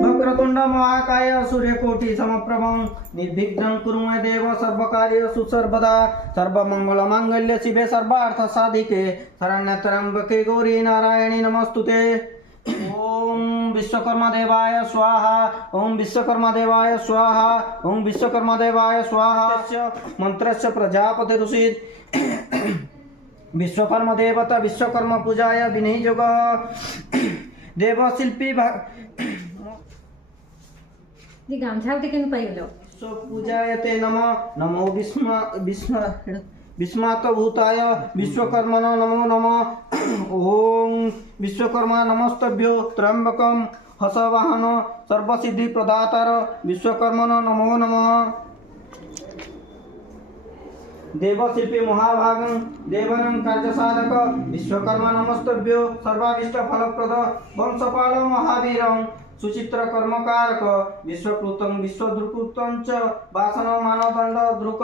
वक्रतुंड महाकाय सूर्यकोटि समप्रभं निर्विघ्नं कुरु मे देव सर्वकार्येषु सर्वदा सर्वमंगलमांगल्ये शिवे सर्वार्थ साधिके शरण्ये त्र्यंबके गौरी नारायणी नमस्तुते। ओम विश्वकर्मा देवाय स्वाहा ओम विश्वकर्मा देवाय स्वाहा ओम विश्वकर्मा देवाय स्वाहा। मंत्रस्य प्रजापति ऋषित् विश्वकर्मा देवता विश्वकर्मा पूजाय विनियोग देवशिल्पी पूजायते नमः नमो विस्मात भूताय विश्वकर्मण नमो नमः। ओम विश्वकर्मा नमस्तभ्यो त्र्यंबकं हसवाहन सर्वसिद्धि प्रदातार विश्वकर्मण नमो नमः। देवशिल्पी महाभागं देवानां कार्यसाधक विश्वकर्मा नमस्तभ्यो सर्वाभीष्ट फलप्रद वंशपाल महावीरं सुचित्र कर्मकारक विश्वकृतं विश्वदृकृतं च वासन मानदंड द्रुक।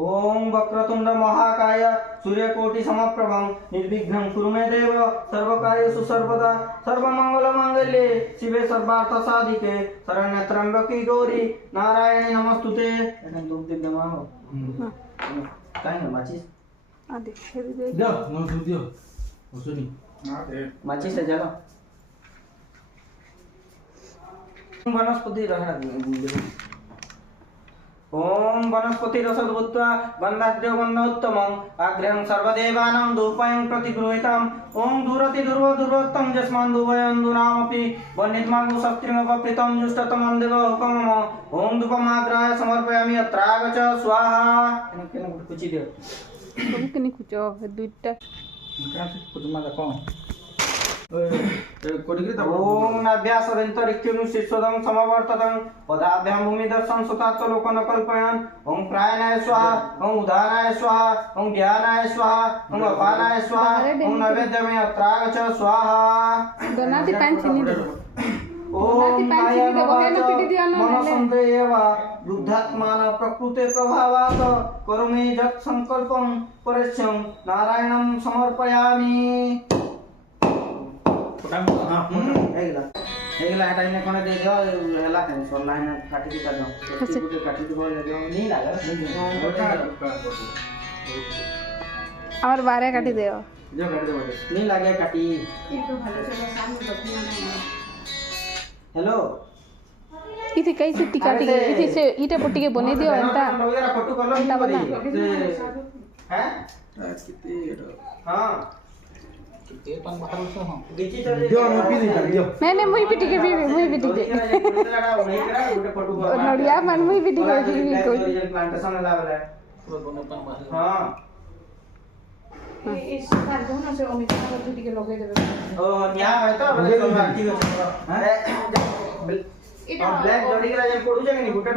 ओम वक्रतुंड महाकाय सूर्यकोटि समप्रभं निर्विघ्नं कुरु मे देव सर्वकार्येषु सर्वदा सर्वमंगलमांगल्ये शिवे सर्वार्थ साधिके शरण्ये त्र्यंबके गौरी नारायणी नमस्तुते। এখন ধূপ দিয়ে দেওয়া হোক তাই না মাচিস আদে ছেড়ে দে দাও না ধূপ দিও ওসনি না দে মাচিসটা জ্বালা वनस्पति ओम वनस्पति रसद भूत्वा गंधाद्यो गंधोत्तमं आग्रहं सर्वदेवानां धूपयं प्रतिगृहीतम्। ओम दूरति दूरवत्तं यस्मान् धूपयं दूरामपि वह्निर्मागो शक्तिमपप्रीतं जुष्टतमं देव हुकमम। ओम धूपमाग्रहाय समर्पयामि अत्रागच स्वाहा। केन कुची दियो तुम केनी कुचो दुइटा कुचमा देखो ओम नाभ्यासवेन्तरिक्यं शीर्षदं समवर्ततं पदाभ्यां भूमिदर्शनं सुतात्वलोकन कल्पयन्। ओम प्रायणाय स्वाहा ओम उदानाय स्वाहा ओम ध्यानाय स्वाहा ओम अपानाय स्वाहा ओम नैवेद्यमे अत्रागच स्वाहा। गणाति पांचिनी ओम मनसंदेयवा बुद्धात्मान प्रकृते प्रभावात् करोमि यत् संकल्पं परेष्यं नारायणं समर्पयामि। एगला हटाइने कोने दे दियो एला के सोला ने काटी दी कर दो कुछ काटी दी बोल दे नहीं लागे और बारे काटी दे जो काट दे बोले नहीं लागे काटी ये तो भले चलो सामने बतिया नहीं। हेलो इथे कैसे काटी इथे से ईटा पट्टी के बने दियो एंता फोटो कर लो एंता बना हैं कितने हां नहीं मुई भी टिके भी मुई भी टिके नड़िया मन मुई भी टिके भी कोई प्लांटेशन लावला हां इस बार दोनों से अमित का टिके लगे देबे ओ यहां है तो ठीक है हां ब्लैक जोड़ी के जे पडू जे नहीं गुटा